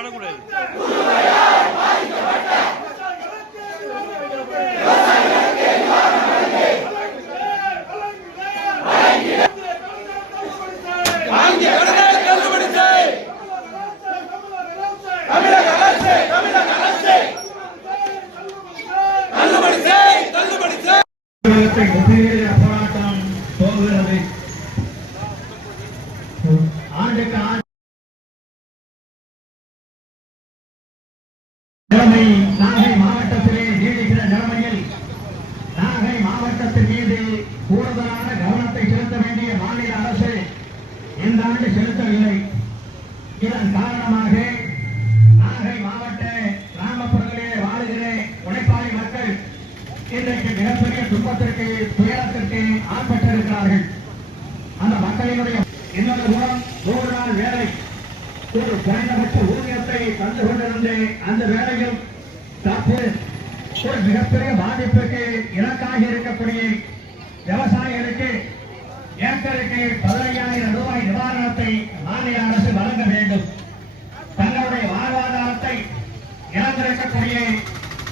படக்கூடாது. போராட்டம் போகிறது. ஆண்டுக்கு ஆண்டு நிலைமை நாகை மாவட்டத்திலே நீடிக்கிற நிலைமையில் நாகை மாவட்டத்தின் மீது கூடுதலான கவனத்தை செலுத்த வேண்டிய மாநில அரசு இந்த ஆண்டு செலுத்தவில்லை. இதன் காரணமாக நாகை மாவட்ட கிராமப்புறங்களிலே வாழுகிற உழைப்பாளி மக்கள் இன்றைக்கு மிகப்பெரிய துன்பத்திற்கு துயரத்திற்கு ஆட்பட்டிருக்கிறார்கள். அந்த மக்களினுடைய இன்னொரு மூலம் 100 நாள் வேலை ஒரு குறைந்தபட்ச ஊதியத்தை தந்து கொண்டிருந்த அந்த வேலையும் தற்போது ஒரு மிகப்பெரிய பாதிப்புக்கு இலக்காக இருக்கக்கூடிய விவசாயிகளுக்கு ஏக்கருக்கு 15,000 ரூபாய் நிவாரணத்தை மாநில அரசு வழங்க வேண்டும். தங்களுடைய வாழ்வாதாரத்தை இழந்திருக்கக்கூடிய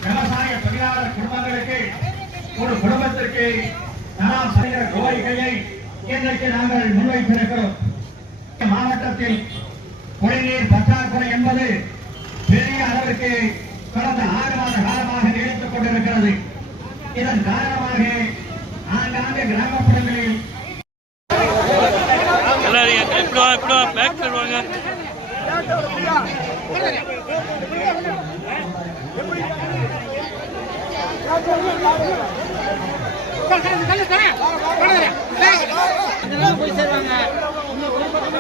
விவசாய தொழிலாளர் குடும்பங்களுக்கு ஒரு குடும்பத்திற்கு நாம் செய்கிற கோரிக்கையை இன்றைக்கு நாங்கள் முன்வைத்திருக்கிறோம். மாவட்டத்தில் குடிநீர் பற்றாக்குறை என்பது பெரிய அளவிற்கு கடந்த 6 மாத காலமாக நீடித்துக் கொண்டிருக்கிறது. இதன் காரணமாக ஆங்காங்கே கிராமப்புறங்களில் பேக் பண்ணுவாங்க. போய் சேருவாங்க. ஒரு பக்கம்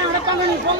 நடப்பாங்க. நீ போங்க.